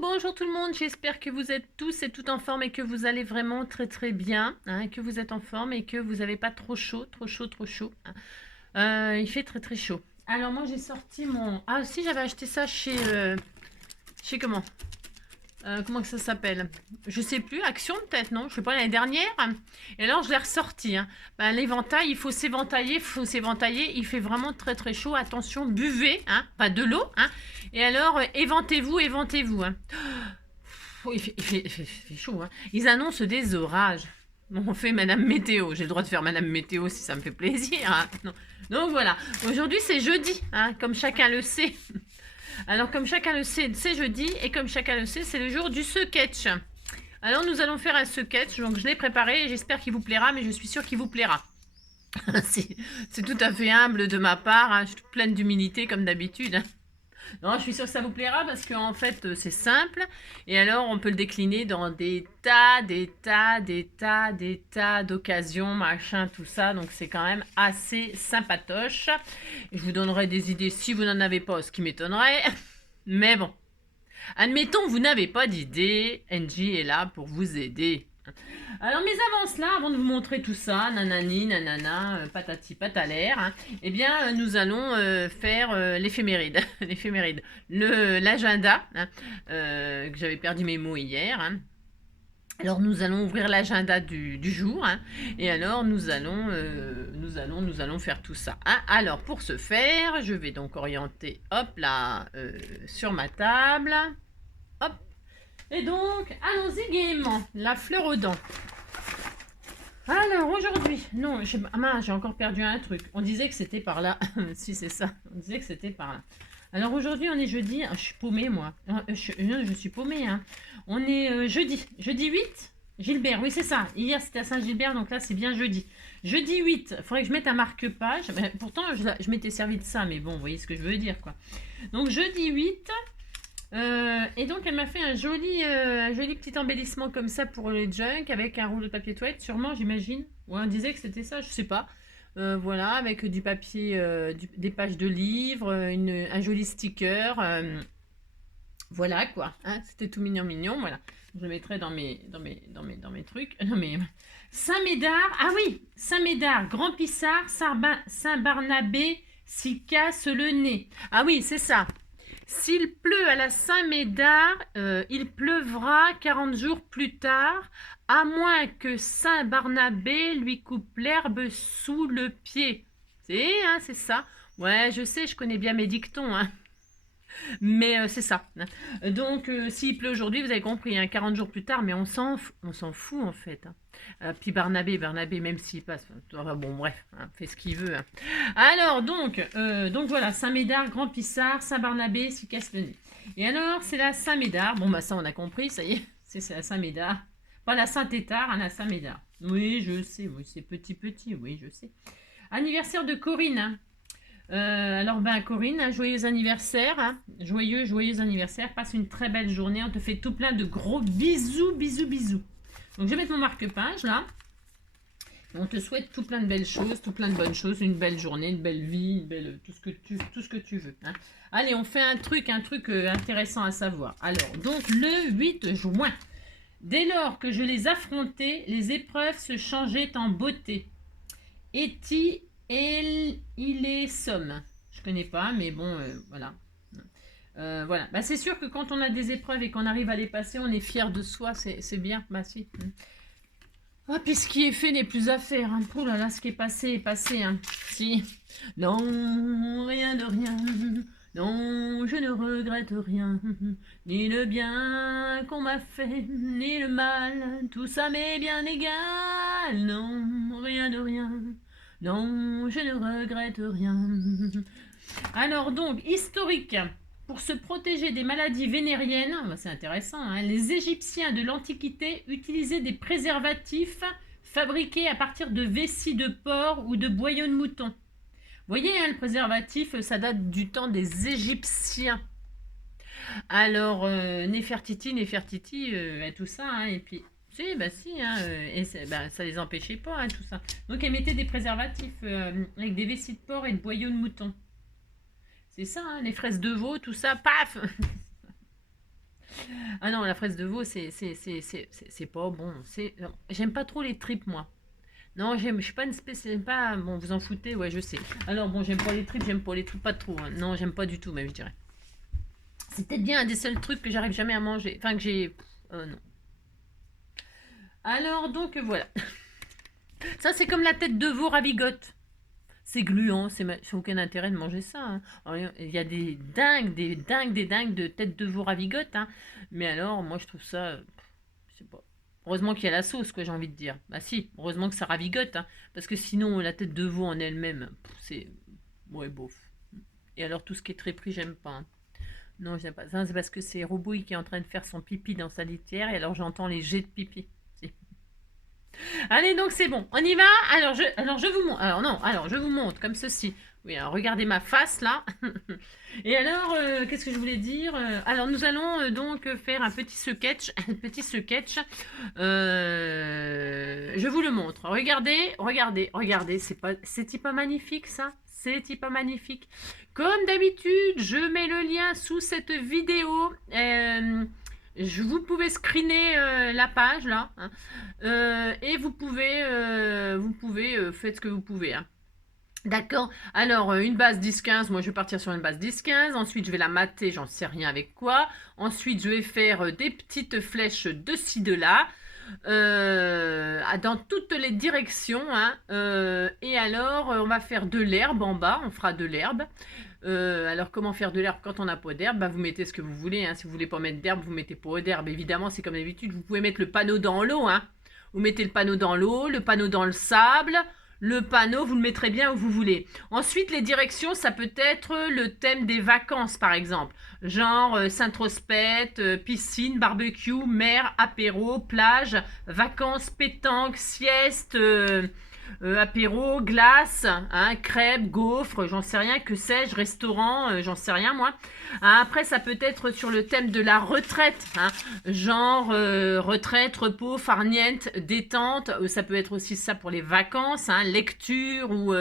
Bonjour tout le monde, j'espère que vous êtes tous et toutes en forme et que vous allez vraiment très très bien, hein, que vous êtes en forme et que vous n'avez pas trop chaud, trop chaud, trop chaud. Il fait très très chaud. Alors moi j'ai sorti mon... Ah si, j'avais acheté ça chez comment? Comment que ça s'appelle? Je sais plus, Action peut-être, non? Je sais pas, l'année dernière. Et alors je l'ai ressorti. Ben, l'éventail, il faut s'éventailler, il fait vraiment très très chaud. Attention, buvez, pas de l'eau. Et alors, éventez-vous. Oh, il fait chaud. Ils annoncent des orages. Bon, on fait Madame Météo. J'ai le droit de faire Madame Météo si ça me fait plaisir. Non. Donc voilà, aujourd'hui c'est jeudi, comme chacun le sait. Alors, comme chacun le sait, c'est jeudi, et comme chacun le sait, c'est le jour du sketch. Alors, nous allons faire un sketch, donc je l'ai préparé, et j'espère qu'il vous plaira, mais je suis sûre qu'il vous plaira. c'est tout à fait humble de ma part, je suis pleine d'humilité comme d'habitude. Non, je suis sûre que ça vous plaira parce qu'en fait, c'est simple. Et alors, on peut le décliner dans des tas d'occasions, machin, tout ça. Donc, c'est quand même assez sympatoche. Je vous donnerai des idées si vous n'en avez pas, ce qui m'étonnerait. Mais bon. Admettons, vous n'avez pas d'idée. NJ est là pour vous aider. Alors, mais avant cela, avant de vous montrer tout ça, nanani, nanana, patati patalaire, eh bien, nous allons faire l'éphéméride. L'éphéméride. L'agenda, que j'avais perdu mes mots hier. Alors, nous allons ouvrir l'agenda du jour. Et alors, nous allons faire tout ça. Alors, pour ce faire, je vais donc orienter, hop là, sur ma table. Hop. Et donc, allons-y gaiement. La fleur aux dents. Alors, aujourd'hui, non, j'ai encore perdu un truc. On disait que c'était par là. Si, c'est ça. On disait que c'était par là. Alors, aujourd'hui, on est jeudi. Je suis paumée, moi. Je suis paumée. On est jeudi. Jeudi 8 Gilbert, oui, c'est ça. Hier, c'était à Saint-Gilbert, donc là, c'est bien jeudi. Jeudi 8, il faudrait que je mette un marque-page. Pourtant, je m'étais servi de ça, mais bon, vous voyez ce que je veux dire, quoi. Donc, jeudi 8... et donc elle m'a fait un joli petit embellissement comme ça pour les junk avec un rouleau de papier toilette, sûrement j'imagine. Ouais, on disait que c'était ça, je sais pas. Voilà, avec du papier, des pages de livres, un joli sticker. Voilà quoi, c'était tout mignon mignon, voilà. Je le mettrai dans mes trucs. Non mais Saint-Médard, ah oui, Saint-Médard, Grand Pissard, Saint-Barnabé s'y casse le nez. Ah oui, c'est ça. S'il pleut à la Saint-Médard, il pleuvra 40 jours plus tard, à moins que Saint-Barnabé lui coupe l'herbe sous le pied. C'est ça. Ouais, je sais, je connais bien mes dictons, mais c'est ça. Donc, s'il pleut aujourd'hui, vous avez compris, 40 jours plus tard, mais on s'en fout en fait. Puis Barnabé, même s'il passe, bon bref, fait ce qu'il veut. Alors, donc voilà, Saint-Médard, Grand Pissard, Saint-Barnabé, s'y casse le nez. Et alors, c'est la Saint-Médard. Bon, bah ça, on a compris, ça y est, c'est la Saint-Médard. Pas la Saint-Étard, la Saint-Médard. Oui, je sais, oui, c'est petit, oui, je sais. Anniversaire de Corinne. Alors, Corinne, joyeux anniversaire. Joyeux anniversaire. Passe une très belle journée. On te fait tout plein de gros bisous. Donc, je vais mettre mon marque-page là. On te souhaite tout plein de belles choses, tout plein de bonnes choses, une belle journée, une belle vie, tout ce que tu veux. Allez, on fait un truc intéressant à savoir. Alors, donc, le 8 juin. Dès lors que je les affrontais, les épreuves se changeaient en beauté. Il est somme. Je connais pas, mais bon, voilà. Voilà. C'est sûr que quand on a des épreuves et qu'on arrive à les passer, on est fier de soi, c'est bien. Si. Puis ce qui est fait n'est plus à faire. Oh là là, ce qui est passé est passé. Si. Non, rien de rien. Non, je ne regrette rien. Ni le bien qu'on m'a fait, ni le mal. Tout ça m'est bien égal. Non, rien de rien. Non, je ne regrette rien. Alors donc, historique. Pour se protéger des maladies vénériennes, c'est intéressant, les Égyptiens de l'Antiquité utilisaient des préservatifs fabriqués à partir de vessie de porc ou de boyaux de mouton. Vous voyez, le préservatif, ça date du temps des Égyptiens. Alors, Néfertiti, tout ça, et puis... et ça les empêchait pas, tout ça. Donc, elles mettaient des préservatifs avec des vessies de porc et de boyaux de mouton. C'est ça, les fraises de veau, tout ça, paf. Ah non, la fraise de veau, c'est pas bon. J'aime pas trop les tripes, moi. Non, je suis pas une spéciale, pas, bon, vous en foutez, ouais, je sais. Alors bon, j'aime pas les tripes, pas trop, hein. Non, j'aime pas du tout, même, je dirais. C'est peut-être bien un des seuls trucs que j'arrive jamais à manger. Enfin, que j'ai, non. Alors, donc, voilà. Ça, c'est comme la tête de veau ravigote. C'est gluant, c'est aucun intérêt de manger ça, hein. Alors, il y a des dingues de tête de veau ravigote, hein. Mais alors, moi, je trouve ça, je sais pas. Heureusement qu'il y a la sauce, quoi, j'ai envie de dire. Bah si, heureusement que ça ravigote, hein, parce que sinon, la tête de veau en elle-même, c'est... Ouais, bof. Et alors, tout ce qui est très pris, j'aime pas, hein. Non, j'aime pas. Ça, c'est parce que c'est Robouille qui est en train de faire son pipi dans sa litière, et alors j'entends les jets de pipi. Allez, donc c'est bon, on y va. Alors je vous montre. Alors non, alors je vous montre comme ceci. Oui, alors regardez ma face là. Et alors, qu'est-ce que je voulais dire. Alors nous allons donc faire un petit sketch, un petit sketch. Je vous le montre. Regardez, regardez, regardez. C'est pas magnifique ça. C'est pas magnifique. Comme d'habitude, je mets le lien sous cette vidéo. Vous pouvez screener la page là, hein, et vous pouvez faites ce que vous pouvez, hein. D'accord. Alors, une base 10-15, moi je vais partir sur une base 10-15. Ensuite, je vais la mater, j'en sais rien avec quoi. Ensuite, je vais faire des petites flèches de ci, de là, dans toutes les directions, hein. Et alors, on va faire de l'herbe en bas, on fera de l'herbe. Alors, comment faire de l'herbe quand on n'a pas d'herbe? Bah, vous mettez ce que vous voulez, hein. Si vous voulez pas mettre d'herbe, vous mettez pas d'herbe. Évidemment, c'est comme d'habitude, vous pouvez mettre le panneau dans l'eau, hein. Vous mettez le panneau dans l'eau, le panneau dans le sable. Le panneau, vous le mettrez bien où vous voulez. Ensuite, les directions, ça peut être le thème des vacances, par exemple. Genre Saint-Trospette, piscine, barbecue, mer, apéro, plage, vacances, pétanque, sieste, apéro, glace, hein, crêpes, gaufres, j'en sais rien, que sais-je, restaurant, j'en sais rien moi. Hein, après, ça peut être sur le thème de la retraite, hein, genre retraite, repos, farniente, détente. Ça peut être aussi ça pour les vacances, hein, lecture ou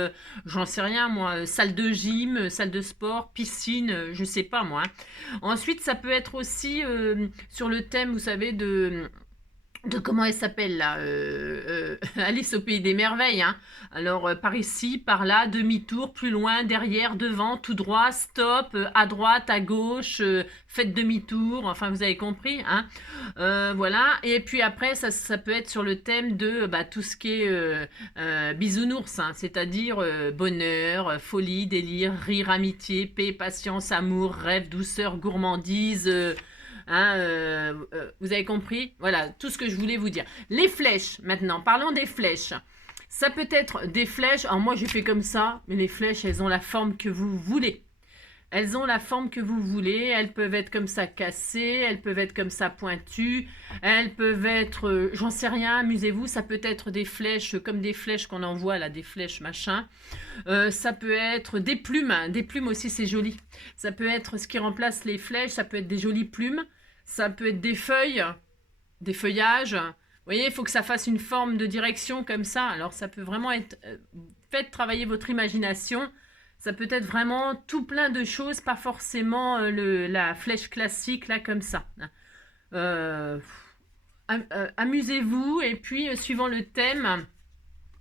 j'en sais rien moi, salle de gym, salle de sport, piscine, je sais pas moi, hein. Ensuite, ça peut être aussi sur le thème, vous savez, de comment elle s'appelle là, Alice au pays des merveilles, hein. Alors par ici, par là, demi-tour, plus loin, derrière, devant, tout droit, stop, à droite, à gauche, faites demi-tour, enfin vous avez compris, hein. Voilà, et puis après ça peut être sur le thème de tout ce qui est bisounours, hein, c'est-à-dire bonheur, folie, délire, rire, amitié, paix, patience, amour, rêve, douceur, gourmandise, hein, vous avez compris? Voilà, tout ce que je voulais vous dire. Les flèches, maintenant, parlons des flèches. Ça peut être des flèches, alors moi j'ai fait comme ça, mais les flèches, elles ont la forme que vous voulez. Elles ont la forme que vous voulez, elles peuvent être comme ça cassées, elles peuvent être comme ça pointues, elles peuvent être, j'en sais rien, amusez-vous, ça peut être des flèches comme des flèches qu'on envoie là, des flèches machin. Ça peut être des plumes, hein. Des plumes aussi c'est joli. Ça peut être ce qui remplace les flèches, ça peut être des jolies plumes. Ça peut être des feuilles, des feuillages. Vous voyez, il faut que ça fasse une forme de direction comme ça. Alors, ça peut vraiment être... faites travailler votre imagination. Ça peut être vraiment tout plein de choses, pas forcément la flèche classique, là, comme ça. Amusez-vous, et puis, suivant le thème,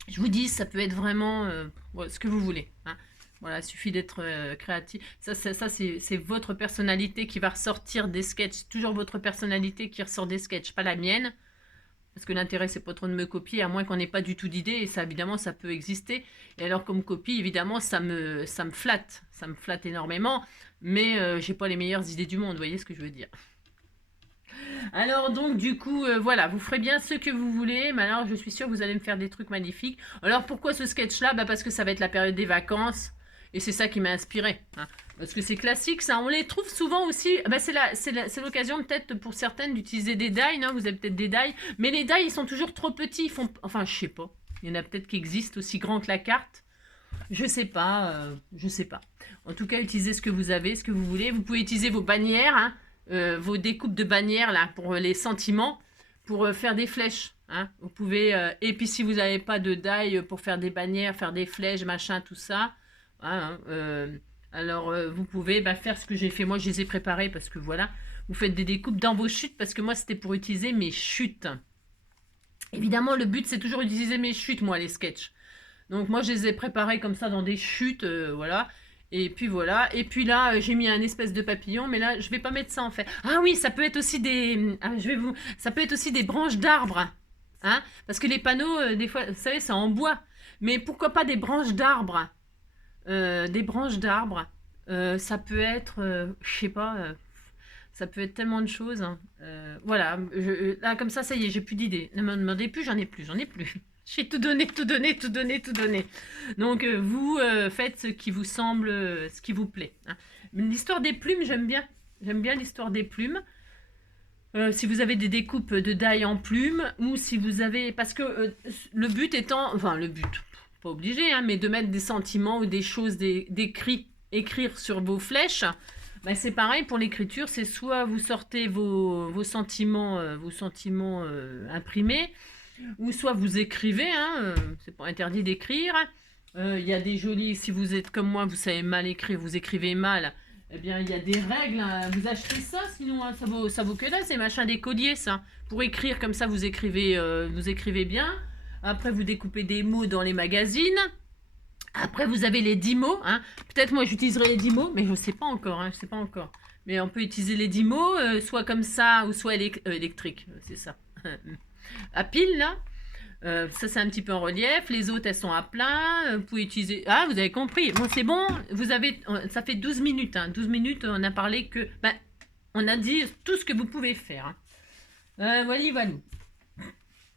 je vous dis, ça peut être vraiment ce que vous voulez, hein. Voilà, il suffit d'être créatif. Ça c'est votre personnalité qui va ressortir des sketchs. Toujours votre personnalité qui ressort des sketchs, pas la mienne. Parce que l'intérêt, c'est pas trop de me copier, à moins qu'on n'ait pas du tout d'idée. Et ça, évidemment, ça peut exister. Et alors, comme copie, évidemment, ça me flatte. Ça me flatte énormément. Mais j'ai pas les meilleures idées du monde, vous voyez ce que je veux dire. Alors donc du coup, voilà, vous ferez bien ce que vous voulez, mais alors je suis sûre que vous allez me faire des trucs magnifiques. Alors pourquoi ce sketch-là? Parce que ça va être la période des vacances, et c'est ça qui m'a inspiré, hein. Parce que c'est classique, ça, on les trouve souvent aussi, c'est l'occasion peut-être pour certaines d'utiliser des die, hein. Vous avez peut-être des die, mais les die, ils sont toujours trop petits, ils font, enfin je sais pas, il y en a peut-être qui existent aussi grands que la carte. Je sais pas, je sais pas. En tout cas, utilisez ce que vous avez, ce que vous voulez. Vous pouvez utiliser vos bannières, hein, vos découpes de bannières là pour les sentiments, pour faire des flèches, hein. Vous pouvez, et puis si vous n'avez pas de die pour faire des bannières, faire des flèches, machin, tout ça, hein, Alors, vous pouvez faire ce que j'ai fait. Moi, je les ai préparés parce que voilà, vous faites des découpes dans vos chutes parce que moi, c'était pour utiliser mes chutes. Évidemment, le but, c'est toujours d'utiliser mes chutes, moi, les sketchs. Donc, moi, je les ai préparés comme ça dans des chutes, voilà. Et puis voilà. Et puis là, j'ai mis un espèce de papillon, mais là, je vais pas mettre ça en fait. Ah oui, ça peut être aussi des, ça peut être aussi des branches d'arbres, hein. Parce que les panneaux, des fois, vous savez, c'est en bois. Mais pourquoi pas des branches d'arbres? Des branches d'arbres. Ça peut être, je sais pas, ça peut être tellement de choses, hein. Voilà, là comme ça y est, j'ai plus d'idées. Ne me demandez plus, j'en ai plus, j'en ai plus. J'ai tout donné, tout donné, tout donné, tout donné. Donc vous faites ce qui vous semble, ce qui vous plaît, hein. L'histoire des plumes, j'aime bien. J'aime bien l'histoire des plumes. Si vous avez des découpes de die en plumes, ou si vous avez... Parce que le but étant... Enfin, le but, pas obligé, hein, mais de mettre des sentiments ou des choses, écrire sur vos flèches, c'est pareil pour l'écriture. C'est soit vous sortez vos sentiments, imprimés, ou soit vous écrivez, hein, c'est pas interdit d'écrire. Il y a des jolis... Si vous êtes comme moi, vous savez mal écrire, vous écrivez mal... Eh bien, il y a des règles, hein. Vous achetez ça, sinon hein, ça vaut que là, c'est machin d'écolier, ça. Pour écrire comme ça, vous écrivez bien. Après, vous découpez des mots dans les magazines. Après, vous avez les 10 mots, hein. Peut-être moi, j'utiliserai les 10 mots, mais je ne sais pas encore, hein, je sais pas encore. Mais on peut utiliser les 10 mots, soit comme ça, ou soit électrique, c'est ça. À pile, là. Ça, c'est un petit peu en relief. Les autres, elles sont à plat. Vous pouvez utiliser... Ah, vous avez compris. Bon, c'est bon. Vous avez... Ça fait 12 minutes. Hein. 12 minutes, on a parlé que... on a dit tout ce que vous pouvez faire. Hein. Voilà.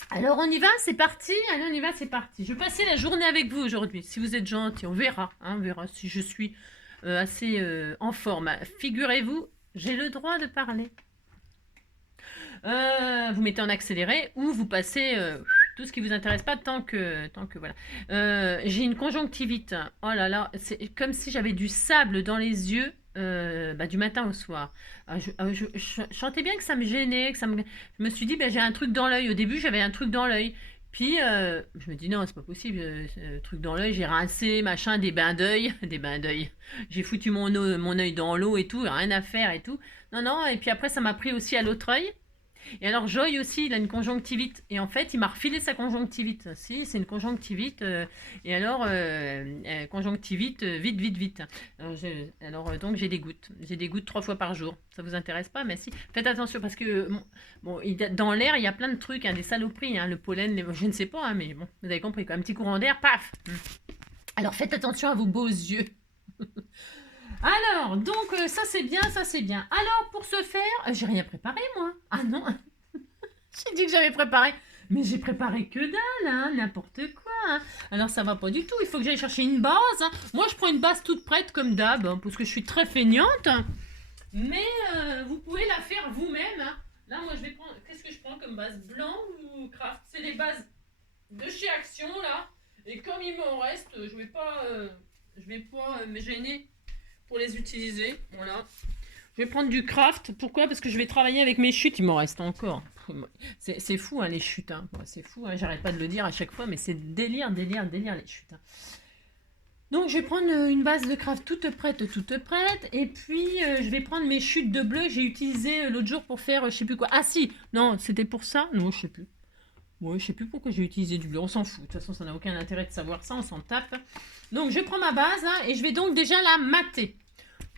Alors, on y va, c'est parti. Allez, on y va, c'est parti. Je vais passer la journée avec vous aujourd'hui. Si vous êtes gentil, on verra. Hein, on verra si je suis assez en forme. Figurez-vous, j'ai le droit de parler. Vous mettez en accéléré ou vous passez tout ce qui vous intéresse pas tant que voilà. J'ai une conjonctivite. Oh là là, c'est comme si j'avais du sable dans les yeux du matin au soir. Je sentais bien que ça me gênait, je me suis dit j'ai un truc dans l'œil. Au début j'avais un truc dans l'œil. Puis je me dis non, c'est pas possible, truc dans l'œil, j'ai rincé, machin, des bains d'œil, J'ai foutu mon œil dans l'eau et tout, rien à faire et tout. Non, et puis après ça m'a pris aussi à l'autre œil. Et alors Joy aussi, il a une conjonctivite. Et en fait, il m'a refilé sa conjonctivite. Si, c'est une conjonctivite. Et alors, conjonctivite, vite. Donc j'ai des gouttes. J'ai des gouttes 3 fois par jour. Ça vous intéresse pas? Mais si. Faites attention parce que dans l'air, il y a plein de trucs, hein, des saloperies, hein, le pollen, je ne sais pas, hein, mais bon, vous avez compris. Quoi. Un petit courant d'air, paf. Alors faites attention à vos beaux yeux. Alors, donc, ça c'est bien, ça c'est bien. Alors, pour ce faire, j'ai rien préparé, moi. Ah non, j'ai dit que j'avais préparé. Mais j'ai préparé que dalle, hein, n'importe quoi. Hein. Alors, ça va pas du tout. Il faut que j'aille chercher une base. Hein. Moi, je prends une base toute prête, comme d'hab, hein, parce que je suis très feignante. Mais vous pouvez la faire vous-même. Hein. Là, moi, je vais prendre... Qu'est-ce que je prends comme base? Blanc ou craft? C'est les bases de chez Action, là. Et comme il m'en reste, je vais pas me gêner pour les utiliser. Voilà. Je vais prendre du craft. Pourquoi? Parce que je vais travailler avec mes chutes. Il m'en reste encore. C'est fou, hein, les chutes. Hein. C'est fou. Hein. J'arrête pas de le dire à chaque fois, mais c'est délire, les chutes. Hein. Donc, je vais prendre une base de craft toute prête. Et puis, je vais prendre mes chutes de bleu que j'ai utilisées l'autre jour pour faire je sais plus quoi. Ah si, non, c'était pour ça. Non, je sais plus. Ouais, je sais plus pourquoi j'ai utilisé du bleu. On s'en fout. De toute façon, ça n'a aucun intérêt de savoir ça. On s'en tape. Donc, je prends ma base hein, et je vais donc déjà la mater.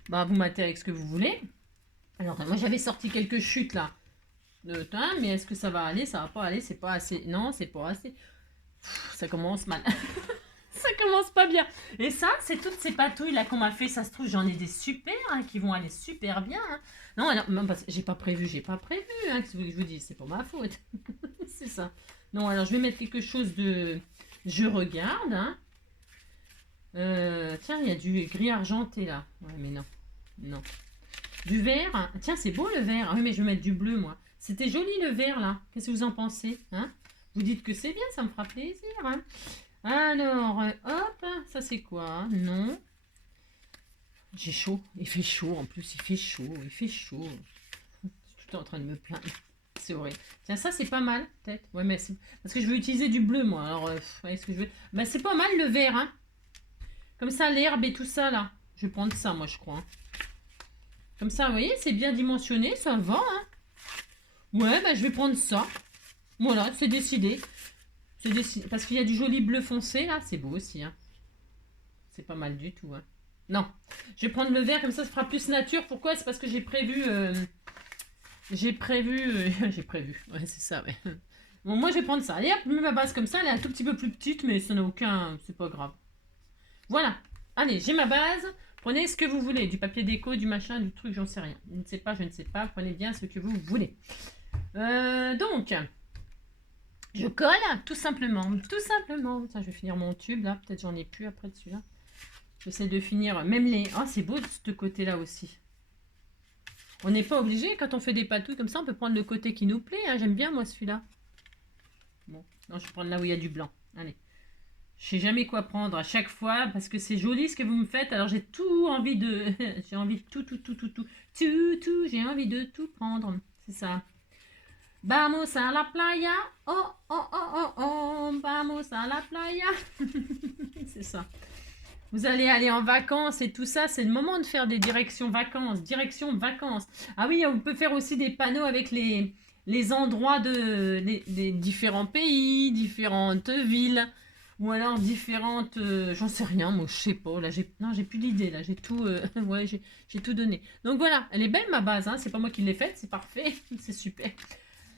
Vous matez avec ce que vous voulez. Alors, moi, j'avais sorti quelques chutes là. Mais est-ce que ça va aller? Ça va pas aller? C'est pas assez. Non, c'est pas assez. Ça commence mal. Ça commence pas bien. Et ça, c'est toutes ces patouilles là qu'on m'a fait. Ça se trouve, j'en ai des super hein, qui vont aller super bien. Hein. Non, alors, parce que j'ai pas prévu. Hein, que je vous dis, c'est pas ma faute. C'est ça. Non, alors je vais mettre quelque chose de... Je regarde. Hein. Tiens, il y a du gris argenté là. Ouais, mais non. Du vert. Hein. Tiens, c'est beau le vert. Ah oui, mais je vais mettre du bleu, moi. C'était joli le vert là. Qu'est-ce que vous en pensez? Hein? Vous dites que c'est bien, ça me fera plaisir. Hein. Alors, hop, ça c'est quoi? Hein? Non. J'ai chaud. Il fait chaud en plus. Il fait chaud. Je suis tout le temps en train de me plaindre. C'est horrible. Tiens, ça c'est pas mal, peut-être. Ouais, mais c'est... Parce que je veux utiliser du bleu, moi. Alors, est-ce que je veux... c'est pas mal le vert, hein. Comme ça, l'herbe et tout ça, là. Je vais prendre ça, moi, je crois. Hein. Comme ça, vous voyez, c'est bien dimensionné, ça va. Hein. Ouais, bah, je vais prendre ça. Voilà, c'est décidé. C'est décidé. Parce qu'il y a du joli bleu foncé, là. C'est beau aussi. Hein. C'est pas mal du tout. Hein. Non, je vais prendre le vert, comme ça fera plus nature. Pourquoi? C'est parce que j'ai prévu... j'ai prévu... Ouais, c'est ça, ouais. Bon, moi, je vais prendre ça. Allez, hop, je mets ma base comme ça. Elle est un tout petit peu plus petite, mais ça n'a aucun... C'est pas grave. Voilà. Allez, j'ai ma base. Prenez ce que vous voulez. Du papier déco, du machin, du truc, j'en sais rien. Je ne sais pas, je ne sais pas. Prenez bien ce que vous voulez. Donc, je colle, tout simplement. Tout simplement. Tiens, je vais finir mon tube, là. Peut-être j'en ai plus après de celui-là. J'essaie de finir même les... Oh, c'est beau de ce côté-là aussi. On n'est pas obligé, quand on fait des patouilles comme ça, on peut prendre le côté qui nous plaît. Hein. J'aime bien, moi, celui-là. Bon, non, je vais prendre là où il y a du blanc. Allez. Je sais jamais quoi prendre à chaque fois, parce que c'est joli ce que vous me faites. Alors, j'ai tout envie de... j'ai envie de tout. J'ai envie de tout prendre. C'est ça. Vamos a la playa. Oh, oh, oh, oh, oh. Vamos a la playa. C'est ça. Vous allez aller en vacances et tout ça, c'est le moment de faire des direction vacances. Ah oui, on peut faire aussi des panneaux avec les endroits des différents pays, différentes villes, ou alors différentes... j'en sais rien, moi, je sais pas. Là, j'ai plus d'idées, là, j'ai tout... ouais, j'ai tout donné. Donc voilà, elle est belle ma base, hein. C'est pas moi qui l'ai faite, c'est parfait, c'est super.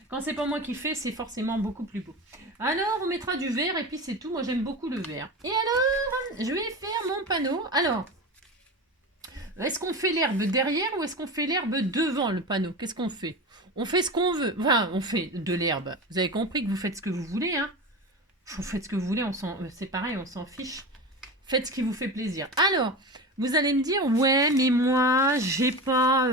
Quand c'est pas moi qui fais, c'est forcément beaucoup plus beau. Alors, on mettra du vert et puis c'est tout. Moi, j'aime beaucoup le vert. Et alors, je vais faire mon panneau. Alors, est-ce qu'on fait l'herbe derrière ou est-ce qu'on fait l'herbe devant le panneau? Qu'est-ce qu'on fait? On fait ce qu'on veut. Enfin, on fait de l'herbe. Vous avez compris que vous faites ce que vous voulez, hein? Vous faites ce que vous voulez, c'est pareil, on s'en fiche. Faites ce qui vous fait plaisir. Alors, vous allez me dire, ouais, mais moi, j'ai pas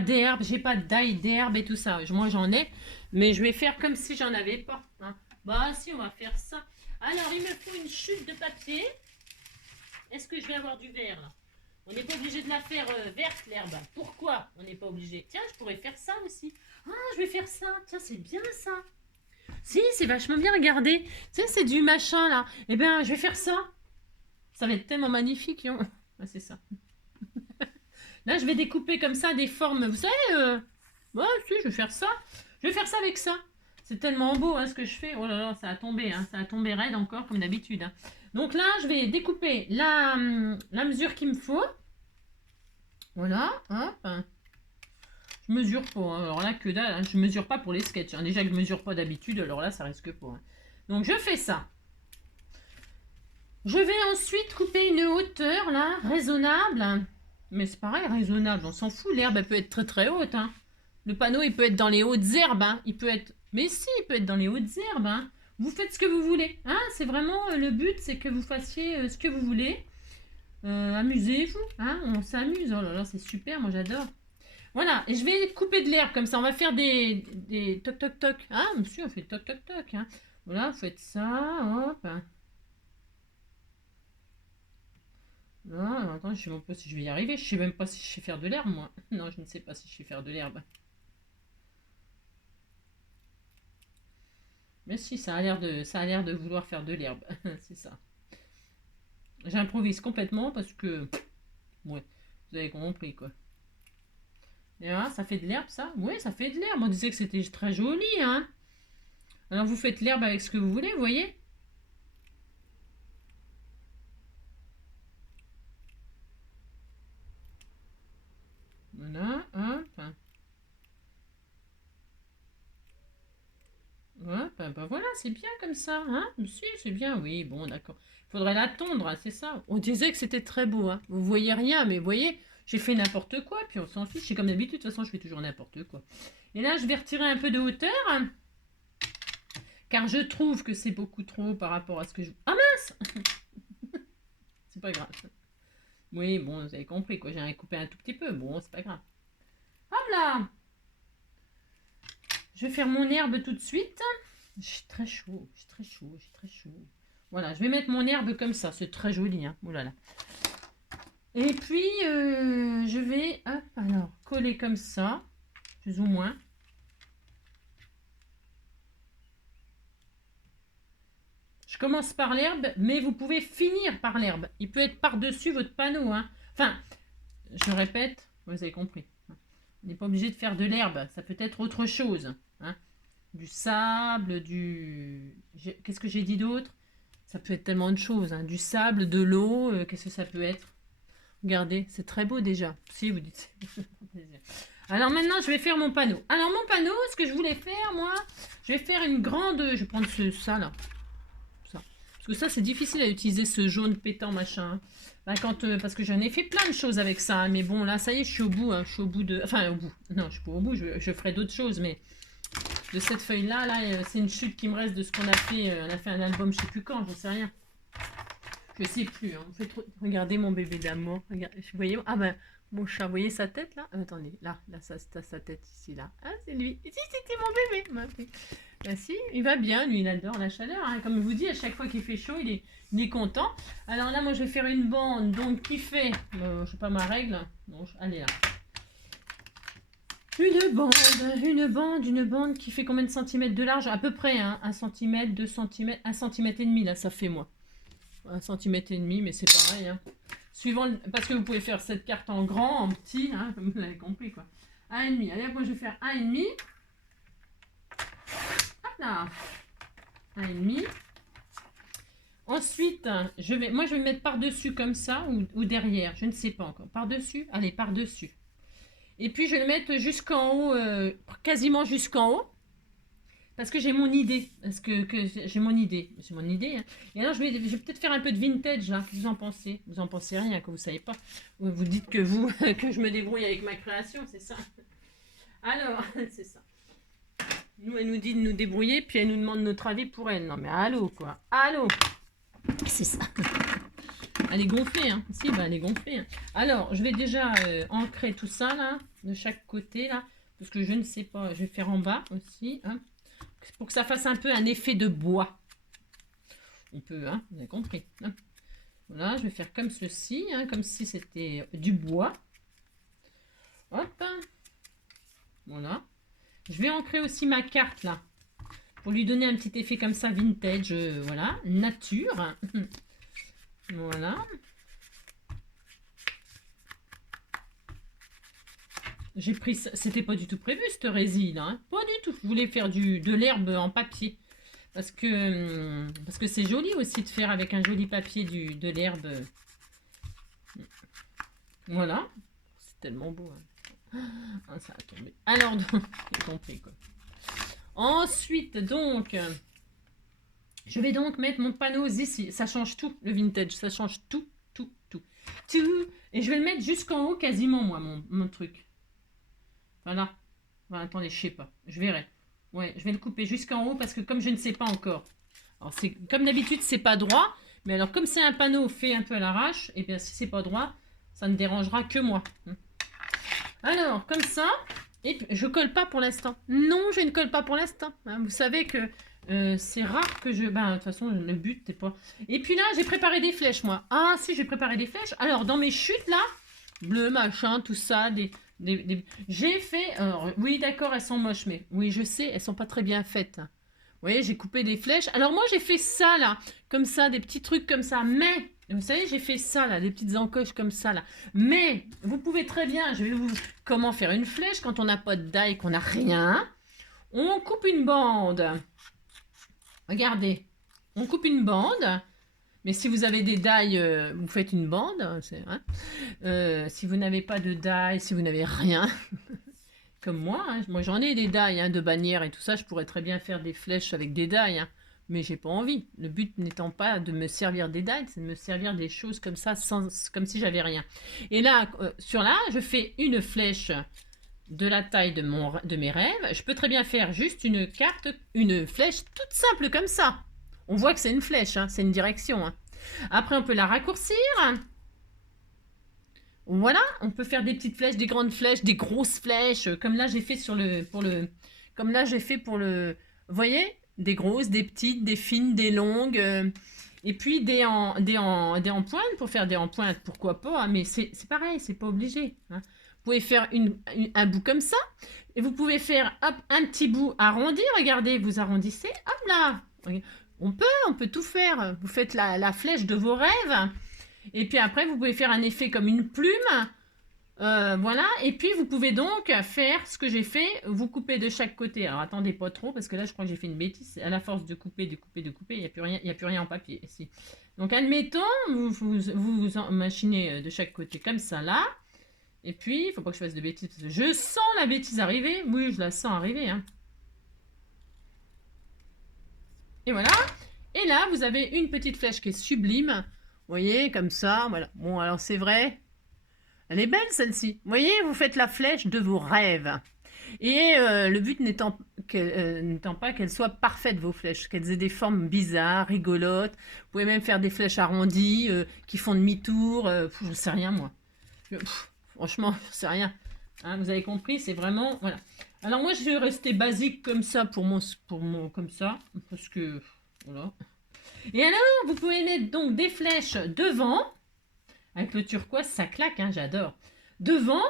d'herbe, j'ai pas d'ail d'herbe et tout ça. Moi, j'en ai, mais je vais faire comme si j'en avais pas. Hein. Bah, si, on va faire ça. Alors, il me faut une chute de papier. Est-ce que je vais avoir du vert, là? On n'est pas obligé de la faire verte, l'herbe. Pourquoi on n'est pas obligé? Tiens, je pourrais faire ça aussi. Ah, je vais faire ça. Tiens, c'est bien ça. Si, c'est vachement bien, regardez. Tu sais, c'est du machin, là. Eh bien, je vais faire ça. Ça va être tellement magnifique. Hein. Ah, c'est ça. Là, je vais découper comme ça des formes. Vous savez, ouais, si, je vais faire ça. Je vais faire ça avec ça. C'est tellement beau hein, ce que je fais. Oh là là, ça a tombé. Hein. Ça a tombé raide encore, comme d'habitude. Hein. Donc là, je vais découper la mesure qu'il me faut. Voilà. Hop. Je mesure pas. Hein. Alors là, que dalle. Hein. Je mesure pas pour les sketchs. Hein. Déjà que je mesure pas d'habitude, alors là, ça risque pas. Hein. Donc, je fais ça. Je vais ensuite couper une hauteur, là, raisonnable. Mais c'est pareil, raisonnable, on s'en fout. L'herbe, elle peut être très très haute. Hein. Le panneau, il peut être dans les hautes herbes. Hein. Il peut être... Mais si, il peut être dans les hautes herbes. Hein. Vous faites ce que vous voulez. Hein. C'est vraiment le but, c'est que vous fassiez ce que vous voulez. Amusez-vous. Hein. On s'amuse. Oh là là, c'est super, moi j'adore. Voilà, et je vais couper de l'herbe comme ça. On va faire des toc toc toc. Ah, monsieur, on fait toc toc toc. Hein. Voilà, vous faites ça, hop. Non, attends, je sais même pas si je vais y arriver. Je sais même pas si je sais faire de l'herbe, moi. Non, je ne sais pas si je sais faire de l'herbe. Mais si, ça a l'air de vouloir faire de l'herbe. C'est ça. J'improvise complètement parce que... Ouais, vous avez compris, quoi. Et là, ça fait de l'herbe, ça? Oui, ça fait de l'herbe. On disait que c'était très joli, hein. Alors, vous faites l'herbe avec ce que vous voulez, vous voyez? Voilà, hop. Ouais, bah voilà, c'est bien comme ça, hein? Si, c'est bien, oui, bon, d'accord. Il faudrait la tondre, hein, c'est ça. On disait que c'était très beau, hein. Vous voyez rien, mais vous voyez, j'ai fait n'importe quoi, puis on s'en fiche. C'est comme d'habitude, de toute façon, je fais toujours n'importe quoi. Et là, je vais retirer un peu de hauteur, hein, car je trouve que c'est beaucoup trop haut par rapport à ce que je... Ah mince! C'est pas grave. Oui, bon, vous avez compris, quoi. J'ai coupé un tout petit peu. Bon, c'est pas grave. Hop là! Je vais faire mon herbe tout de suite. J'ai très chaud, j'ai très chaud, j'ai très chaud. Voilà, je vais mettre mon herbe comme ça. C'est très joli, hein. Oh là là. Et puis, je vais, hop, alors, coller comme ça, plus ou moins. Je commence par l'herbe, mais vous pouvez finir par l'herbe. Il peut être par-dessus votre panneau, hein. Enfin, je répète, vous avez compris. On n'est pas obligé de faire de l'herbe, ça peut être autre chose. Hein. Du sable, Qu'est-ce que j'ai dit d'autre? Ça peut être tellement de choses. Hein. Du sable, de l'eau, qu'est-ce que ça peut être? Regardez, c'est très beau déjà. Si, vous dites. Alors maintenant, je vais faire mon panneau. Alors mon panneau, ce que je voulais faire, moi, je vais faire une grande... Je vais prendre ça, là. Ça. Parce que ça, c'est difficile à utiliser, ce jaune pétant, machin. Hein. Bah, parce que j'en ai fait plein de choses avec ça. Hein. Mais bon, là, ça y est, je suis au bout. Hein. Je suis au bout de... Enfin, au bout. Non, je suis pas au bout. Je ferai d'autres choses, mais... De cette feuille-là, c'est une chute qui me reste de ce qu'on a fait. On a fait un album, je sais plus quand, je sais rien. Je sais plus. Hein. Regardez mon bébé d'amour. Vous voyez? Ah ben, mon chat, vous voyez sa tête là? Attendez, là, ça c'est sa tête ici, là. Ah, c'est lui. Si, c'était mon bébé. Ben si, il va bien, lui, il adore la chaleur. Hein. Comme je vous dis, à chaque fois qu'il fait chaud, il est content. Alors là, moi, je vais faire une bande, donc qui fait, je sais pas ma règle. Bon, allez là. Une bande qui fait combien de centimètres de large? À peu près, hein, 1 centimètre, 2 centimètres, 1 centimètre et demi, là, ça fait moi. 1 centimètre et demi, mais c'est pareil. Hein. Parce que vous pouvez faire cette carte en grand, en petit, hein, comme vous l'avez compris, quoi. 1,5. Allez, moi, je vais faire 1,5. Hop là. 1,5. Ensuite, je vais mettre par-dessus comme ça, ou derrière, je ne sais pas encore. Par-dessus, allez, par-dessus. Et puis, je vais le mettre jusqu'en haut, quasiment jusqu'en haut. Parce que j'ai mon idée. J'ai mon idée. Hein. Et alors, je vais peut-être faire un peu de vintage, là. Qu'est-ce que vous en pensez? Vous en pensez rien, que vous savez pas. Vous dites que que je me débrouille avec ma création, c'est ça. Alors, c'est ça. Nous, elle nous dit de nous débrouiller, puis elle nous demande notre avis pour elle. Non, mais allô, quoi. Allô. C'est ça. Elle est gonflée, hein. Si, bah, elle est gonflée. Hein. Alors, je vais déjà ancrer tout ça, là, de chaque côté, là. Parce que je ne sais pas. Je vais faire en bas aussi, hein. Pour que ça fasse un peu un effet de bois. On peut, hein, vous avez compris. Hein. Voilà, je vais faire comme ceci, hein, comme si c'était du bois. Hop. Voilà. Je vais ancrer aussi ma carte, là. Pour lui donner un petit effet comme ça, vintage, voilà. Nature. Voilà. J'ai pris ça, c'était pas du tout prévu cette résine, hein. Pas du tout. Je voulais faire de l'herbe en papier. Parce que c'est joli aussi de faire avec un joli papier de l'herbe. Voilà. C'est tellement beau. Hein. Ah, ça a tombé. Alors, donc, j'ai compris quoi. Ensuite, donc, je vais donc mettre mon panneau ici. Ça change tout, le vintage. Ça change tout. Et je vais le mettre jusqu'en haut quasiment, moi, mon truc. Voilà. Voilà, attendez, je sais pas. Je verrai. Ouais, je vais le couper jusqu'en haut parce que comme je ne sais pas encore. Alors, comme d'habitude, c'est pas droit. Mais alors, comme c'est un panneau fait un peu à l'arrache, et bien si c'est pas droit, ça ne dérangera que moi. Alors, comme ça. Et je colle pas pour l'instant. Non, je ne colle pas pour l'instant. Hein, vous savez que c'est rare que je... Ben, de toute façon, le but, c'est pas... Et puis là, j'ai préparé des flèches, moi. Ah, si, j'ai préparé des flèches. Alors, dans mes chutes, là, bleu, machin, tout ça, j'ai fait... Alors, oui, d'accord, elles sont moches, mais... Oui, je sais, elles sont pas très bien faites. Vous voyez, j'ai coupé des flèches. Alors, moi, j'ai fait ça, là. Comme ça, des petits trucs comme ça. Mais... Vous savez, j'ai fait ça, là, des petites encoches comme ça, là. Mais, vous pouvez très bien, je vais vous... Comment faire une flèche quand on n'a pas de die, qu'on n'a rien. On coupe une bande. Regardez, on coupe une bande. Mais si vous avez des die, vous faites une bande. Hein. Si vous n'avez pas de die, si vous n'avez rien, comme moi. Hein. Moi, j'en ai des die, hein, de bannières et tout ça. Je pourrais très bien faire des flèches avec des die, hein. Mais j'ai pas envie. Le but n'étant pas de me servir des dates, c'est de me servir des choses comme ça, comme si j'avais rien. Et là, sur là, je fais une flèche de la taille de mes rêves. Je peux très bien faire juste une flèche toute simple comme ça. On voit que c'est une flèche, hein, c'est une direction. Hein. Après, on peut la raccourcir. Voilà, on peut faire des petites flèches, des grandes flèches, des grosses flèches, comme là j'ai fait comme là j'ai fait pour le, vous voyez? Des grosses, des petites, des fines, des longues. Et puis des en pointe, pour faire des en pointe, pourquoi pas. Hein, mais c'est pareil, c'est pas obligé. Hein. Vous pouvez faire un bout comme ça. Et vous pouvez faire hop, un petit bout arrondi. Regardez, vous arrondissez. Hop là. On peut tout faire. Vous faites la flèche de vos rêves. Et puis après, vous pouvez faire un effet comme une plume. Voilà, et puis vous pouvez donc faire ce que j'ai fait, vous coupez de chaque côté. Alors attendez pas trop, parce que là je crois que j'ai fait une bêtise. À la force de couper, il n'y a plus rien, il y a plus rien en papier ici. Donc admettons, vous en machinez de chaque côté comme ça là. Et puis, il faut pas que je fasse de bêtises, parce que je sens la bêtise arriver. Oui, je la sens arriver. Hein. Et voilà. Et là, vous avez une petite flèche qui est sublime. Vous voyez, comme ça, voilà. Bon, alors c'est vrai. Elle est belle, celle-ci. Vous voyez, vous faites la flèche de vos rêves. Et le but n'étant pas qu'elles soient parfaites, vos flèches, qu'elles aient des formes bizarres, rigolotes. Vous pouvez même faire des flèches arrondies qui font demi-tour. Je ne sais rien, moi. Franchement, je sais rien. Hein, vous avez compris, c'est vraiment... Voilà. Alors moi, je vais rester basique comme ça pour mon comme ça. Parce que... Voilà. Et alors, vous pouvez mettre donc des flèches devant. Avec le turquoise, ça claque, hein, j'adore. Devant,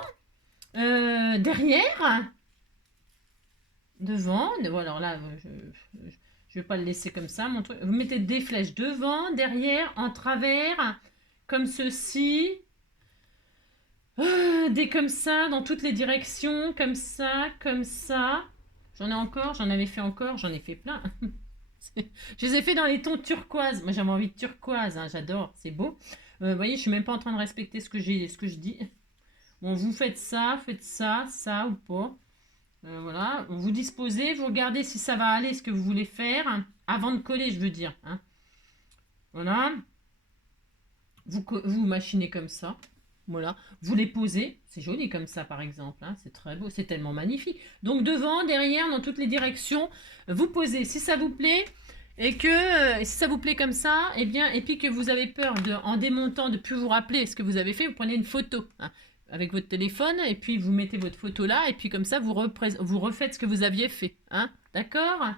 derrière, devant. Voilà, alors là, je ne vais pas le laisser comme ça. Mon truc. Vous mettez des flèches devant, derrière, en travers, comme ceci. Des comme ça, dans toutes les directions, comme ça, comme ça. J'en ai encore, j'en avais fait encore, j'en ai fait plein. Je les ai fait dans les tons turquoise. Moi, j'avais envie de turquoise, hein, j'adore, c'est beau. Vous voyez, je suis même pas en train de respecter ce que je dis. Bon, vous faites ça, ça ou pas. Voilà, vous disposez, vous regardez si ça va aller, ce que vous voulez faire, hein, avant de coller, je veux dire. Hein. Voilà. Vous machinez comme ça. Voilà, vous les posez, c'est joli comme ça par exemple, hein, c'est très beau, c'est tellement magnifique. Donc devant, derrière, dans toutes les directions, vous posez si ça vous plaît et que si ça vous plaît comme ça, et bien, et puis que vous avez peur en démontant de plus vous rappeler ce que vous avez fait, vous prenez une photo hein, avec votre téléphone et puis vous mettez votre photo là et puis comme ça vous refaites ce que vous aviez fait, hein, d'accord?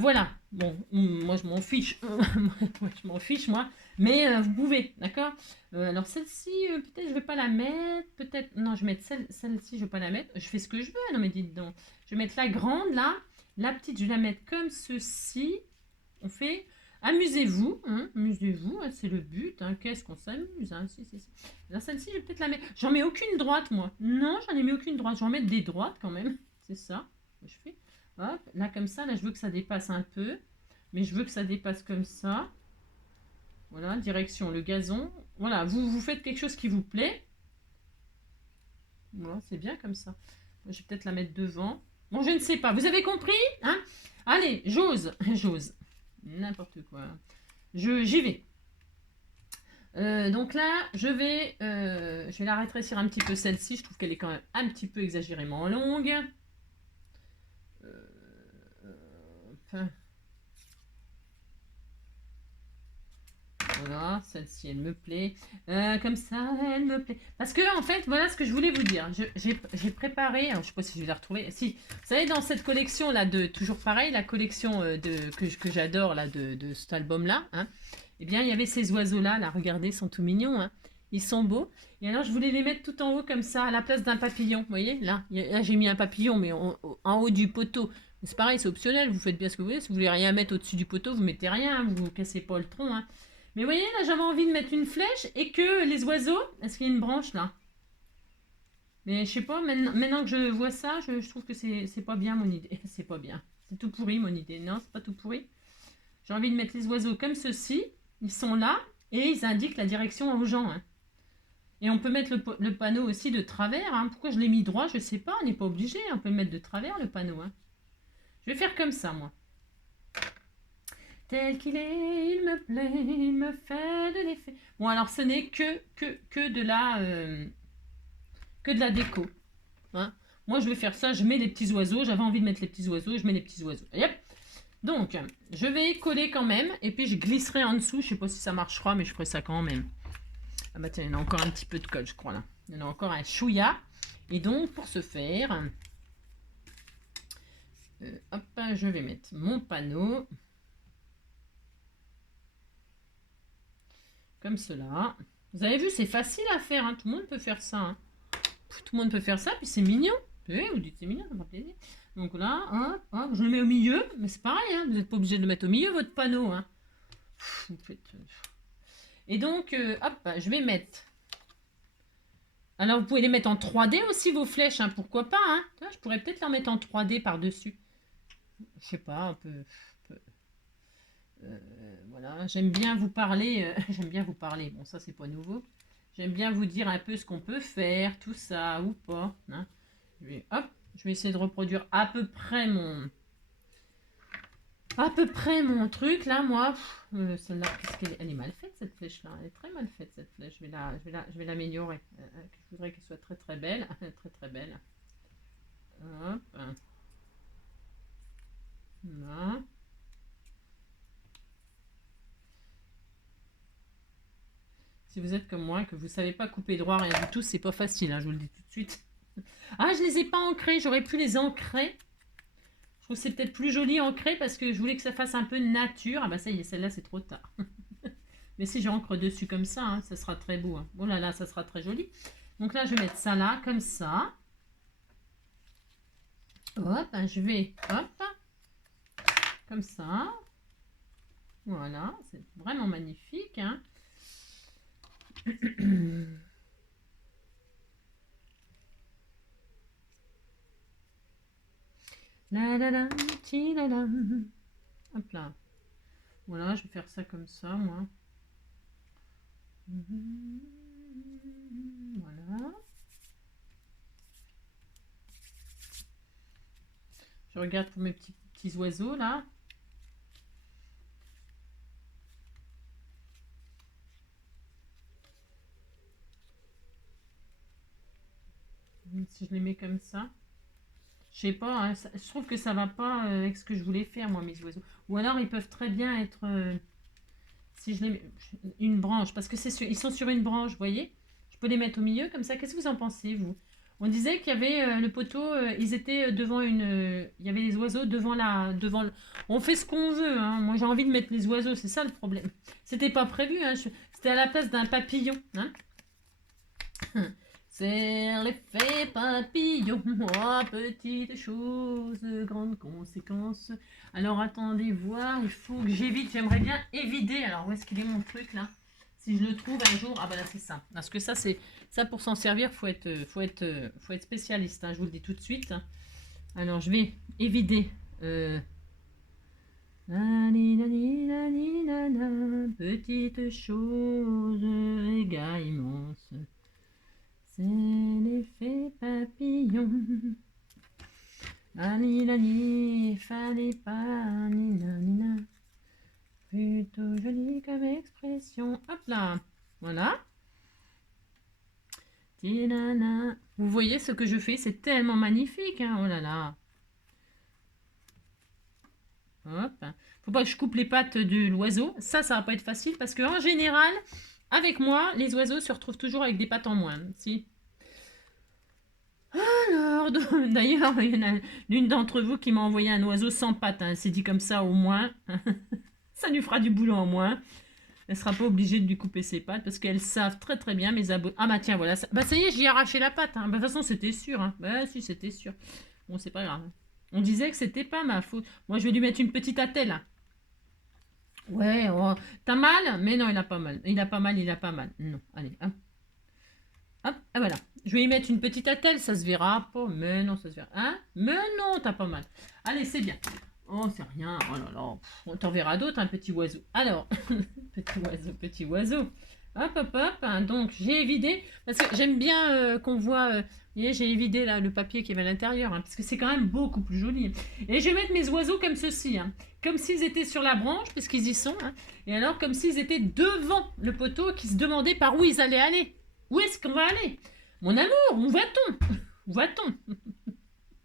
Voilà, bon, moi je m'en fiche, moi je m'en fiche moi, mais vous pouvez, d'accord? Alors celle-ci, peut-être je vais pas la mettre, peut-être, non je vais mettre celle-ci, je vais pas la mettre, je fais ce que je veux, non mais dites donc, je vais mettre la grande là, la petite je vais la mettre comme ceci, on fait, amusez-vous, hein, amusez-vous, hein, c'est le but, hein, qu'est-ce qu'on s'amuse, hein, si. Alors celle-ci je vais peut-être la mettre, j'en mets aucune droite moi, non j'en ai mis aucune droite, je vais en mettre des droites quand même, c'est ça, je fais. Hop, là comme ça, là je veux que ça dépasse un peu, mais je veux que ça dépasse comme ça. Voilà, direction le gazon. Voilà, vous faites quelque chose qui vous plaît. Voilà, c'est bien comme ça. Je vais peut-être la mettre devant. Bon, je ne sais pas. Vous avez compris, hein? Allez, j'ose. N'importe quoi. J'y vais. Donc là, je vais la rétrécir un petit peu celle-ci. Je trouve qu'elle est quand même un petit peu exagérément longue. Voilà, celle-ci, elle me plaît. Comme ça, elle me plaît. Parce que, en fait, voilà ce que je voulais vous dire. J'ai préparé, alors, je ne sais pas si je vais la retrouver. Si, vous savez, dans cette collection-là, toujours pareil, la collection que j'adore, là, de cet album-là, hein, eh bien, il y avait ces oiseaux-là, là, regardez, ils sont tout mignons, hein. Ils sont beaux. Et alors, je voulais les mettre tout en haut, comme ça, à la place d'un papillon. Vous voyez, là j'ai mis un papillon, mais en haut du poteau. C'est pareil, c'est optionnel, vous faites bien ce que vous voulez. Si vous voulez rien mettre au-dessus du poteau, vous mettez rien, vous ne cassez pas le tronc, hein. Mais vous voyez, là, j'avais envie de mettre une flèche et que les oiseaux... Est-ce qu'il y a une branche, là? Mais je sais pas, maintenant que je vois ça, je trouve que c'est pas bien, mon idée. C'est pas bien. C'est tout pourri, mon idée. Non, c'est pas tout pourri. J'ai envie de mettre les oiseaux comme ceci. Ils sont là et ils indiquent la direction aux gens. Hein. Et on peut mettre le panneau aussi de travers. Hein. Pourquoi je l'ai mis droit, je sais pas. On n'est pas obligé. On peut le mettre de travers, le panneau. Hein. Je vais faire comme ça, moi. Tel qu'il est, il me plaît, il me fait de l'effet. Bon, alors ce n'est que de la déco. Hein. Moi, je vais faire ça, je mets les petits oiseaux. J'avais envie de mettre les petits oiseaux, je mets les petits oiseaux. Yep. Donc, je vais coller quand même, et puis je glisserai en dessous. Je sais pas si ça marchera, mais je ferai ça quand même. Ah bah tiens, il y en a encore un petit peu de colle, je crois, là. Il y en a encore un chouïa. Et donc, pour ce faire, hop, je vais mettre mon panneau. Comme cela. Vous avez vu, c'est facile à faire. Hein. Tout le monde peut faire ça. Hein. Tout le monde peut faire ça, puis c'est mignon. Vous dites c'est mignon, ça me fait plaisir. Donc là, hop, je le mets au milieu. Mais c'est pareil, hein. Vous n'êtes pas obligé de le mettre au milieu, votre panneau. Hein. Vous faites... Et donc, hop, je vais mettre... Alors, vous pouvez les mettre en 3D aussi, vos flèches, hein, pourquoi pas, hein. Je pourrais peut-être les mettre en 3D par-dessus. Je sais pas, un peu... voilà, j'aime bien vous parler, j'aime bien vous parler, bon ça c'est pas nouveau. J'aime bien vous dire un peu ce qu'on peut faire, tout ça, ou pas, hein. Hop, je vais essayer de reproduire à peu près mon truc là, moi. Celle-là, elle est mal faite cette flèche là, elle est très mal faite cette flèche. Je vais l'améliorer. Je voudrais qu'elle soit très très belle, très très belle. Hop, là. Si vous êtes comme moi, que vous ne savez pas couper droit, rien du tout, c'est pas facile, hein, je vous le dis tout de suite. Ah, je les ai pas ancrés, j'aurais pu les ancrer. Je trouve que c'est peut-être plus joli ancré parce que je voulais que ça fasse un peu nature. Ah bah ça y est, celle-là c'est trop tard. Mais si j'encre dessus comme ça, hein, ça sera très beau. Hein. Oh là là, ça sera très joli. Donc là, je vais mettre ça là, comme ça. Hop, je vais, hop, comme ça. Voilà, c'est vraiment magnifique. Hein. La la la, ti la la. Hop là. Voilà, je vais faire ça comme ça, moi. Voilà. Je regarde pour mes petits oiseaux, là. Si je les mets comme ça. Je sais pas, hein, je trouve que ça va pas avec ce que je voulais faire, moi, mes oiseaux. Ou alors, ils peuvent très bien être... si je les mets... Une branche, parce que ils sont sur une branche, vous voyez. Je peux les mettre au milieu, comme ça. Qu'est-ce que vous en pensez, vous? On disait qu'il y avait le poteau, ils étaient devant une... il y avait les oiseaux devant la... On fait ce qu'on veut, hein. Moi, j'ai envie de mettre les oiseaux, c'est ça le problème. C'était pas prévu, hein. C'était à la place d'un papillon, hein. C'est l'effet papillon, oh, petite chose, grande conséquence. Alors attendez voir, il faut que j'évite, j'aimerais bien évider. Alors où est-ce qu'il est mon truc là? Si je le trouve un jour, ah bah là c'est ça. Parce que ça c'est ça pour s'en servir, faut être spécialiste, hein, je vous le dis tout de suite. Alors je vais évider. Petite chose, égale immense. C'est l'effet papillon. Lani, fallait pas, nina, nina. Plutôt joli comme expression. Hop là. Voilà. Tinana. Vous voyez ce que je fais, c'est tellement magnifique. Hein. Oh là là. Hop. Faut pas que je coupe les pattes de l'oiseau. Ça va pas être facile parce que en général, avec moi, les oiseaux se retrouvent toujours avec des pattes en moins. Si. Alors, d'ailleurs, il y en a l'une d'entre vous qui m'a envoyé un oiseau sans pattes. Hein. Elle s'est dit comme ça au moins. Ça lui fera du boulot en moins. Elle sera pas obligée de lui couper ses pattes parce qu'elles savent très très bien mes abonnés. Ah bah tiens, voilà. Ça... Bah ça y est, j'y ai arraché la patte. Hein. Bah, de toute façon, c'était sûr. Hein. Bah si, c'était sûr. Bon, c'est pas grave. On disait que c'était pas ma faute. Moi, je vais lui mettre une petite attelle. Ouais, oh. T'as mal? Mais non, il a pas mal. Il a pas mal, il a pas mal. Non, allez, hop. Hop, et voilà. Je vais y mettre une petite attelle, ça se verra pas. Mais non, ça se verra. Hein? Mais non, t'as pas mal. Allez, c'est bien. Oh, c'est rien. Oh là là. On t'en verra d'autres, un petit oiseau. Alors, petit oiseau. Hop, hop, hop. Hein, donc, j'ai évidé. Parce que j'aime bien qu'on voit... vous voyez, j'ai évidé là, le papier qui est à l'intérieur. Hein, parce que c'est quand même beaucoup plus joli. Et je vais mettre mes oiseaux comme ceci. Hein, comme s'ils étaient sur la branche, puisqu'ils y sont. Hein, et alors, comme s'ils étaient devant le poteau qui se demandait par où ils allaient aller. Où est-ce qu'on va aller? Mon amour, où va-t-on? Où va-t-on?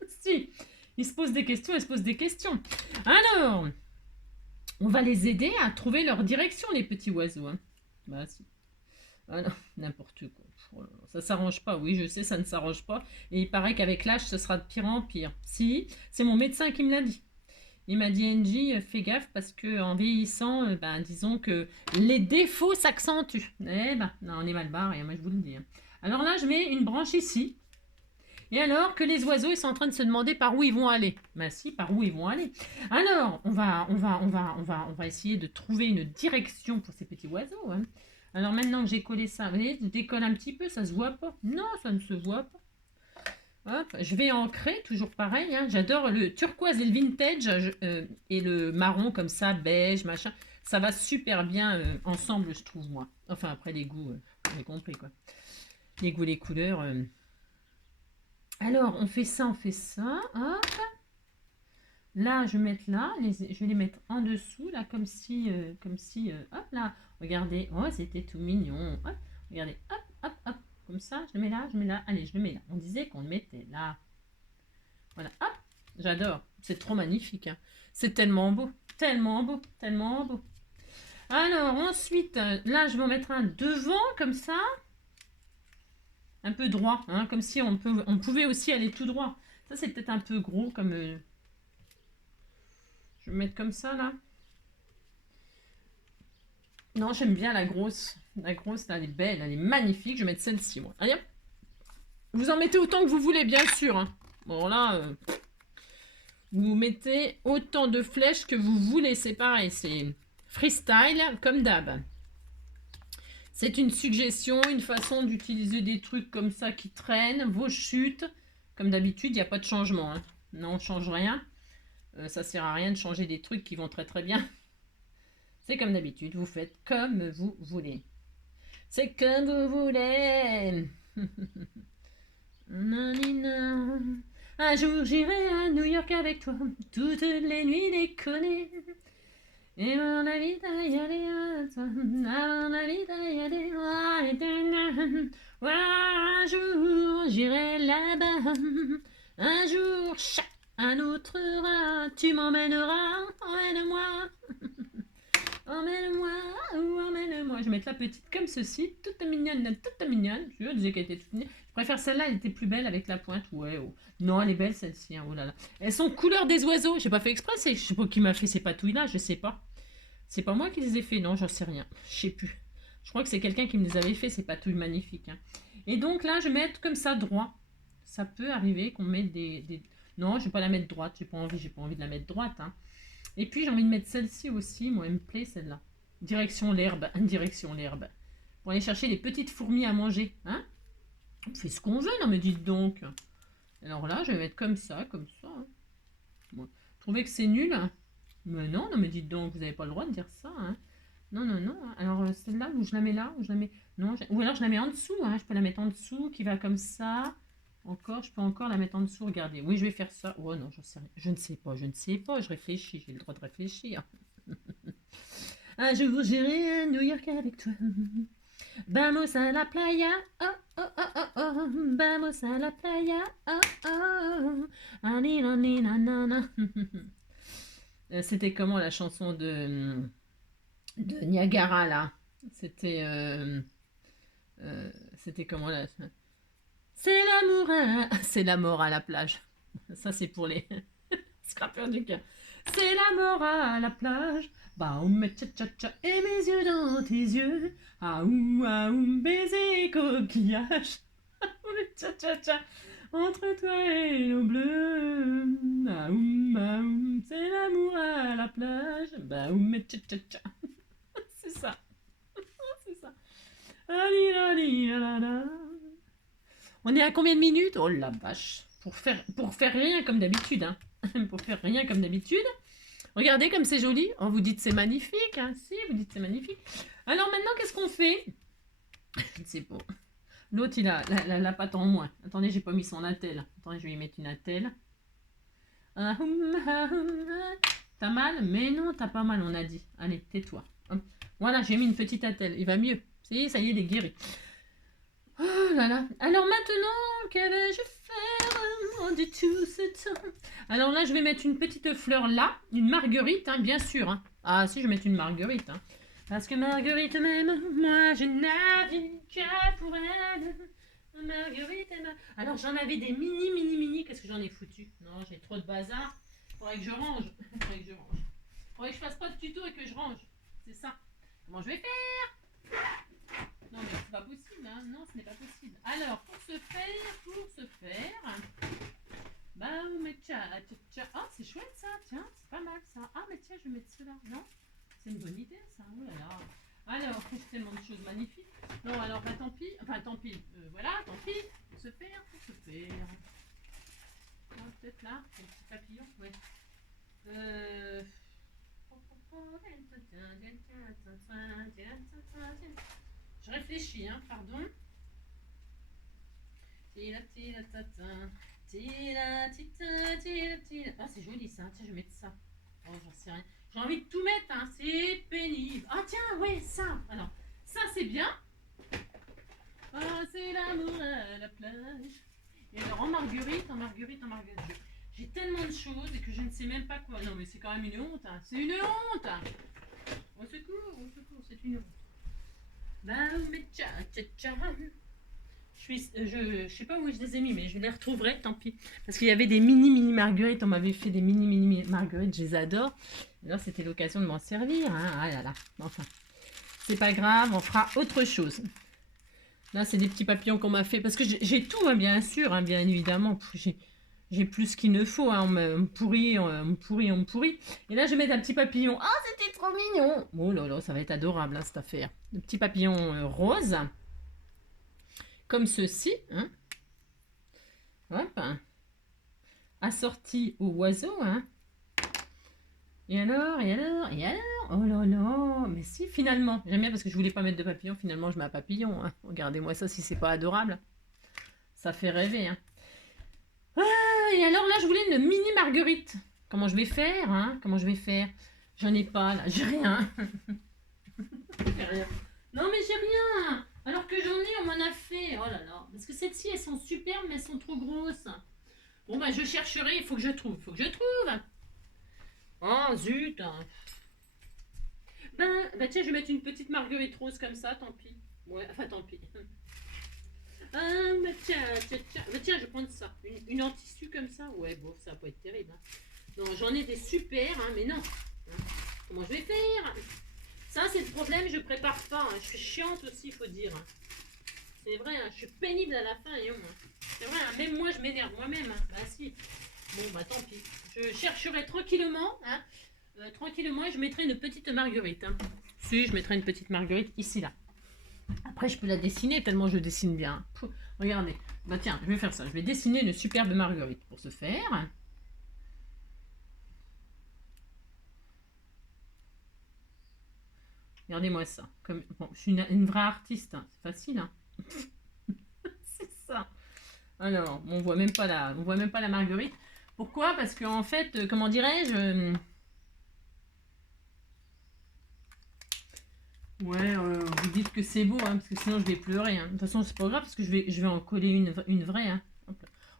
Si, il se pose des questions, elle se pose des questions. Alors, on va les aider à trouver leur direction, les petits oiseaux. Hein. Bah si. Ah non, n'importe quoi. Oh là là, ça s'arrange pas, oui, je sais, ça ne s'arrange pas. Et il paraît qu'avec l'âge, ce sera de pire en pire. Si, c'est mon médecin qui me l'a dit. Il m'a dit, Angie, fais gaffe parce qu'en vieillissant, ben, disons que les défauts s'accentuent. Eh ben, non, on est mal barré, moi je vous le dis. Hein. Alors là, je mets une branche ici. Et alors que les oiseaux, ils sont en train de se demander par où ils vont aller. Ben si, par où ils vont aller. Alors, on va essayer de trouver une direction pour ces petits oiseaux. Hein. Alors maintenant que j'ai collé ça, vous voyez, je décolle un petit peu, ça se voit pas. Non, ça ne se voit pas. Hop, je vais ancrer, toujours pareil. Hein. J'adore le turquoise et le vintage et le marron comme ça, beige, machin. Ça va super bien ensemble, je trouve, moi. Enfin, après les goûts, vous avez compris, quoi. Les goûts, les couleurs. Alors, on fait ça, hop. Là, je vais mettre là, je vais les mettre en dessous, là, comme si, hop, là. Regardez, oh, c'était tout mignon. Hop, regardez, hop, hop, hop. Comme ça, je le mets là, je mets là. Allez, je le mets là. On disait qu'on le mettait là. Voilà, hop, j'adore. C'est trop magnifique. Hein. C'est tellement beau, tellement beau, tellement beau. Alors, ensuite, là, je vais en mettre un devant, comme ça. Un peu droit, hein, comme si on pouvait aussi aller tout droit. Ça, c'est peut-être un peu gros, comme... je vais mettre comme ça, là. Non, j'aime bien la grosse. La grosse, là, elle est belle, elle est magnifique. Je vais mettre celle-ci, moi. Allez, hop. Vous en mettez autant que vous voulez, bien sûr. Hein. Bon, là... vous mettez autant de flèches que vous voulez, c'est pareil, c'est freestyle comme d'hab. C'est une suggestion, une façon d'utiliser des trucs comme ça qui traînent, vos chutes. Comme d'habitude, il n'y a pas de changement. Hein. Non, on ne change rien. Ça sert à rien de changer des trucs qui vont très très bien. C'est comme d'habitude, vous faites comme vous voulez. C'est comme vous voulez. Nanina. Un jour j'irai à New York avec toi, toutes les nuits déconner. Et mon avis d'y aller à toi, mon avis d'y aller. Un jour j'irai là-bas, un jour un autre rat, tu m'emmèneras, emmène-moi. Emmène-moi, emmène-moi. Je vais mettre la petite comme ceci, toute mignonne, toute mignonne. Je disais qu'elle était toute mignonne. Je préfère celle-là, elle était plus belle avec la pointe. Ouais, oh. Non, elle est belle celle-ci. Hein. Oh là là. Elles sont couleur des oiseaux. J'ai pas fait exprès. Je sais pas qui m'a fait ces patouilles-là. Je sais pas. C'est pas moi qui les ai fait. Non, j'en sais rien. Je sais plus. Je crois que c'est quelqu'un qui me les avait fait ces patouilles magnifiques. Hein. Et donc là, je vais mettre comme ça droit. Ça peut arriver qu'on mette des... Non, je vais pas la mettre droite. J'ai pas envie de la mettre droite. Hein. Et puis j'ai envie de mettre celle-ci aussi, moi elle me plaît celle-là. Direction l'herbe, direction l'herbe. Pour aller chercher les petites fourmis à manger. Hein, on fait ce qu'on veut, non mais dites donc. Alors là, je vais mettre comme ça, comme ça. Hein. Bon. Vous trouvez que c'est nul? Mais non, non mais dites donc, vous n'avez pas le droit de dire ça. Hein. Non, non, non. Alors celle-là, où je la mets là, où je la mets... Non, ou alors je la mets en dessous, hein. Je peux la mettre en dessous, qui va comme ça. Encore, je peux encore la mettre en dessous, regardez. Oui, je vais faire ça. Oh non, j'en sais rien. Je ne sais pas, je réfléchis, j'ai le droit de réfléchir. Un jour, j'irai à New York avec toi. Vamos a la playa, oh, oh, oh, oh, oh. Vamos a la playa, oh, oh. Anina, nina, nana. C'était comment la chanson de Niagara, là? C'était comment là? C'est l'amour à la plage. Ça, c'est pour les scrapeurs du cœur. C'est l'amour à la plage. Baoum, tcha tcha tcha, et mes yeux dans tes yeux. Aoum, baiser coquillage. Tcha tcha tcha, entre toi et l'eau bleue. Aoum, c'est l'amour à la plage. Baoum, tcha tcha tcha. C'est ça. C'est ça. Ali, ali, la, la. On est à combien de minutes? Oh la vache. Pour faire rien comme d'habitude. Hein. Pour faire rien comme d'habitude. Regardez comme c'est joli. Oh, vous dites c'est magnifique. Hein. Si, vous dites c'est magnifique. Alors maintenant, qu'est-ce qu'on fait? Je ne sais pas. L'autre, il a la patte en moins. Attendez, j'ai pas mis son attelle. Attendez, je vais y mettre une attelle. T'as mal? Mais non, t'as pas mal, on a dit. Allez, tais-toi. Voilà, j'ai mis une petite attelle. Il va mieux. Ça y est, il est guéri. Oh là là. Alors maintenant, que vais-je faire? On dit tout ce temps. Alors là, je vais mettre une petite fleur là. Une marguerite, hein, bien sûr. Hein. Ah si, je vais mettre une marguerite. Hein. Parce que Marguerite m'aime, moi je navigue pour elle. Marguerite m'aime. Alors j'en avais des mini. Qu'est-ce que j'en ai foutu? Non, j'ai trop de bazar. Faudrait que je range. Faudrait que je fasse pas de tuto et que je range. C'est ça. Comment je vais faire? Non mais c'est pas possible, hein. Non, ce n'est pas possible. Alors, pour ce faire, bah, mais tcha. Ah, c'est chouette ça, tiens, c'est pas mal ça. Ah, mais tiens, je vais mettre cela, non? C'est une bonne idée ça, oh là là. Alors, c'est tellement de choses magnifiques. Non, alors, bah tant pis. Enfin, tant pis. Voilà, tant pis. Pour se faire, pour se faire. Peut-être là, un petit papillon. Ouais. Euh... Je réfléchis, hein, pardon. Ah, c'est joli ça. Tiens, je vais mettre ça. Oh, j'en sais rien. J'ai envie de tout mettre, hein. C'est pénible. Ah, tiens, ouais, ça. Alors, ça, c'est bien. Ah, c'est l'amour à la plage. Et alors, en marguerite, en marguerite, en marguerite. J'ai tellement de choses et que je ne sais même pas quoi. Non, mais c'est quand même une honte. Hein. C'est une honte. Au secours, c'est une honte. Bah, mais tcha, tcha, tcha. Je sais pas où je les ai mis, mais je les retrouverai, tant pis. Parce qu'il y avait des mini marguerites, on m'avait fait des mini marguerites, je les adore. Alors c'était l'occasion de m'en servir, hein. Ah là là, enfin. C'est pas grave, on fera autre chose. Là, c'est des petits papillons qu'on m'a fait. Parce que j'ai tout, hein, bien sûr, hein, bien évidemment. J'ai plus qu'il ne faut, hein. On me pourrit, on me pourrit. Et là, je vais mettre un petit papillon. Oh, c'était trop mignon. Oh là là, ça va être adorable, hein, cette affaire. Le petit papillon rose. Comme ceci, hein. Hop. Assorti au oiseau, hein. Et alors oh là là, mais si, finalement. J'aime bien parce que je voulais pas mettre de papillon, finalement je mets un papillon, hein. Regardez-moi ça si c'est pas adorable. Ça fait rêver, hein. Ah, et alors là, je voulais une mini marguerite. Comment je vais faire, hein? Comment je vais faire? J'en ai pas, là. J'ai rien. J'ai rien. Non, mais j'ai rien. Alors que j'en ai, on m'en a fait. Oh là là. Parce que celles-ci, elles sont superbes, mais elles sont trop grosses. Bon, bah, je chercherai. Il faut que je trouve. Il faut que je trouve. Oh, zut. Bah, tiens, je vais mettre une petite marguerite rose comme ça, tant pis. Ouais, enfin, tant pis. Ah, bah, tiens. Bah, tiens, je vais prendre ça. Une en tissu comme ça. Ouais, bon, ça va pas être terrible. Hein. Non, j'en ai des super, hein, mais non. Hein. Comment je vais faire? Ça, c'est le problème, je prépare pas. Hein. Je suis chiante aussi, il faut dire. Hein. C'est vrai, hein, je suis pénible à la fin. Et c'est vrai, hein, même moi, je m'énerve moi-même. Hein. Bah, si. Bon, bah, tant pis. Je chercherai tranquillement. Hein. Tranquillement, et je mettrai une petite marguerite. Hein. Si, je mettrai une petite marguerite ici, là. Après, je peux la dessiner tellement je dessine bien. Pouh, regardez. Bah, tiens, je vais faire ça. Je vais dessiner une superbe marguerite pour ce faire. Regardez-moi ça. Comme... Bon, je suis une vraie artiste. Hein. C'est facile. Hein. C'est ça. Alors, on voit même pas la marguerite. Pourquoi? Parce qu'en fait, comment dirais-je... Ouais, vous dites que c'est beau, hein, parce que sinon je vais pleurer. Hein. De toute façon, c'est pas grave, parce que je vais en coller une vraie. Hein.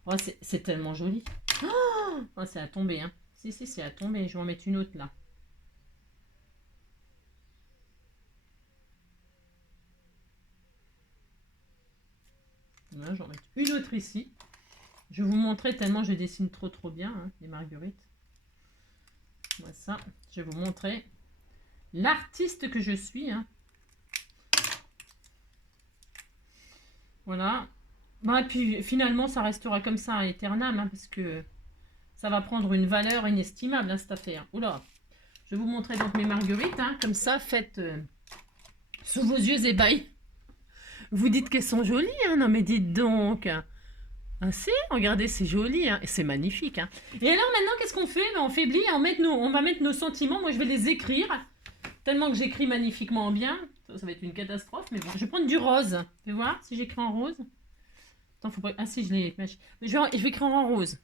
Oh, c'est tellement joli. Oh, c'est à tomber. Hein. Si, c'est à tomber. Je vais en mettre une autre là. Voilà, j'en mets une autre ici. Je vais vous montrer tellement je dessine trop bien, hein, les marguerites. Voilà ça. Je vais vous montrer l'artiste que je suis. Hein. Voilà. Bah, et puis finalement, ça restera comme ça à éternel, hein, parce que ça va prendre une valeur inestimable, hein, cette affaire. Oula. Je vais vous montrer donc mes marguerites, hein, comme ça, faites sous vos yeux ébahis. Vous dites qu'elles sont jolies, hein, non mais dites donc. Ah si, regardez, c'est joli, hein, et c'est magnifique. Hein. Et alors maintenant, qu'est-ce qu'on fait? On faiblit, on va mettre nos sentiments, moi je vais les écrire, tellement que j'écris magnifiquement bien. Ça va être une catastrophe, mais bon, je vais prendre du rose. Tu vas voir si j'écris en rose. Attends, faut pas... Ah si, je l'ai... Je vais écrire en rose.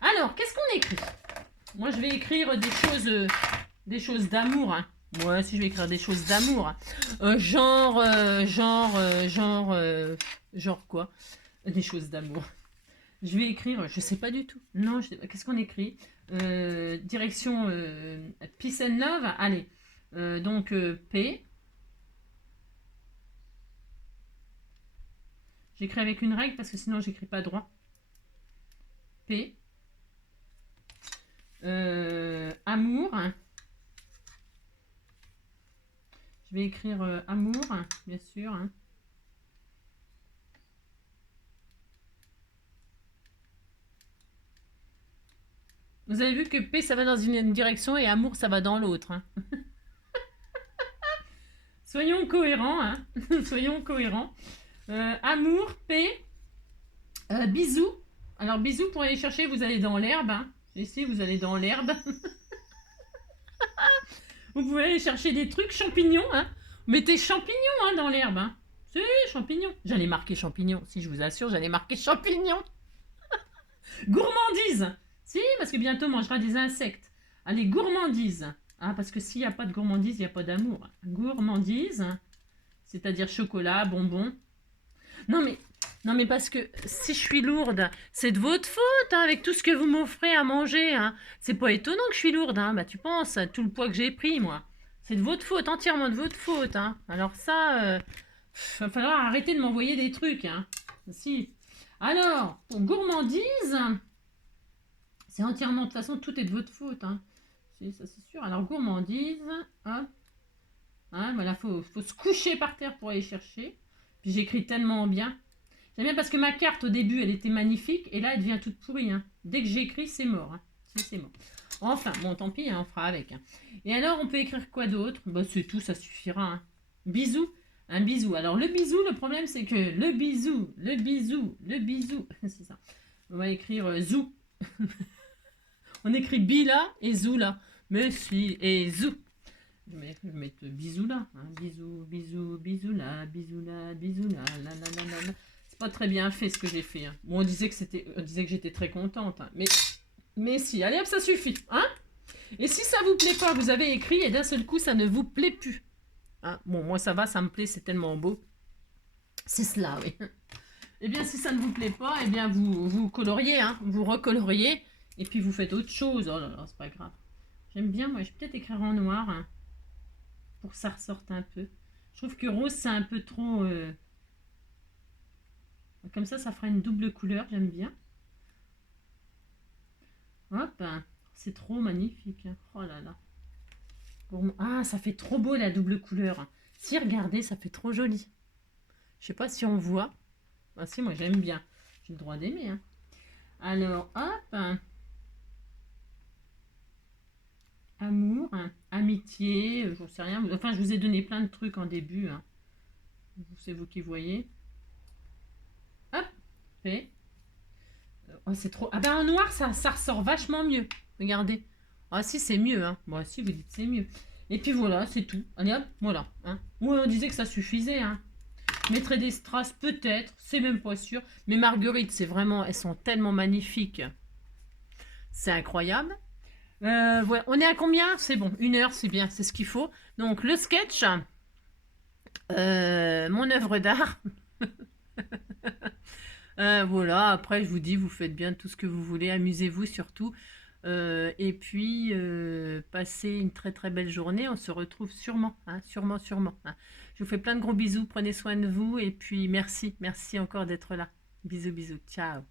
Alors, qu'est-ce qu'on écrit? Moi, je vais écrire des choses d'amour. Hein. Ouais, si je vais écrire des choses d'amour. Hein. Genre quoi? Des choses d'amour. Je vais écrire, je sais pas du tout. Non, qu'est-ce qu'on écrit? Direction Peace and Love. Allez, donc P. J'écris avec une règle parce que sinon j'écris pas droit. P. Amour. Je vais écrire amour, bien sûr. Hein. Vous avez vu que P, ça va dans une direction et amour, ça va dans l'autre. Hein. Soyons cohérents, hein. Soyons cohérents. Amour, paix, bisous. Alors, bisous pour aller chercher, vous allez dans l'herbe. Hein. Ici, vous allez dans l'herbe. Vous pouvez aller chercher des trucs, champignons. Hein. Mettez champignons hein, dans l'herbe. Hein. Si, champignons. J'allais marquer champignons. Si, je vous assure, j'allais marquer champignons. Gourmandise. Si, parce que bientôt, on mangera des insectes. Allez, gourmandise. Ah, parce que s'il n'y a pas de gourmandise, il n'y a pas d'amour. Gourmandise, c'est-à-dire chocolat, bonbons. Non mais parce que si je suis lourde, c'est de votre faute hein, avec tout ce que vous m'offrez à manger. Hein. C'est pas étonnant que je suis lourde. Hein. Bah, tu penses à tout le poids que j'ai pris, moi. C'est de votre faute, entièrement de votre faute. Hein. Alors ça, va falloir arrêter de m'envoyer des trucs. Hein. Si. Alors, pour gourmandise, c'est entièrement, de toute façon, tout est de votre faute. Hein. Ça c'est sûr. Alors gourmandise, hop. Hein, voilà, faut se coucher par terre pour aller chercher. Puis j'écris tellement bien. J'aime bien parce que ma carte au début elle était magnifique et là elle devient toute pourrie. Hein. Dès que j'écris c'est mort. Hein. C'est mort. Enfin, bon tant pis, hein, on fera avec. Hein. Et alors on peut écrire quoi d'autre? Bah c'est tout, ça suffira. Hein. Bisous. Un bisou. Alors le bisou, le problème c'est que le bisou, c'est ça. On va écrire zou. On écrit bi là et zou là. Mais si, et zou. Je vais mettre bisous là. Hein. Bisous, bisous, bisous là, là. C'est pas très bien fait ce que j'ai fait. Hein. Bon, on disait que j'étais très contente. Hein. Mais si, allez hop, ça suffit. Hein. Et si ça vous plaît pas, vous avez écrit et d'un seul coup, ça ne vous plaît plus. Hein. Bon, moi ça va, ça me plaît, c'est tellement beau. C'est cela, oui. Eh bien, si ça ne vous plaît pas, eh bien, vous coloriez, hein. Vous recoloriez et puis vous faites autre chose. Oh là là, c'est pas grave. J'aime bien, moi, je vais peut-être écrire en noir. Hein. Pour que ça ressorte un peu. Je trouve que rose, c'est un peu trop... Comme ça fera une double couleur, j'aime bien. Hop, c'est trop magnifique. Oh là là. Bon, ah, ça fait trop beau la double couleur. Si, regardez, ça fait trop joli. Je sais pas si on voit. Ah si, moi j'aime bien. J'ai le droit d'aimer. Hein. Alors, hop. Amour, hein, amitié, j'en sais rien. Enfin, je vous ai donné plein de trucs en début. Hein. C'est vous qui voyez. Hop, fait. Oh, c'est trop. Ah ben en noir, ça ressort vachement mieux. Regardez. Ah si, c'est mieux. Hein. Bon, si, vous dites c'est mieux. Et puis voilà, c'est tout. Allez hop, voilà. Hein. Ouais, on disait que ça suffisait. Hein. Je mettrais des strass, peut-être. C'est même pas sûr. Mais Marguerite, c'est vraiment... Elles sont tellement magnifiques. C'est incroyable. Voilà. On est à combien? C'est bon, 1 heure, c'est bien, c'est ce qu'il faut. Donc le sketch, mon œuvre d'art. Voilà, après je vous dis, vous faites bien tout ce que vous voulez, amusez-vous surtout. Et puis, passez une très très belle journée, on se retrouve sûrement, hein, sûrement. Hein. Je vous fais plein de gros bisous, prenez soin de vous et puis merci encore d'être là. Bisous, ciao.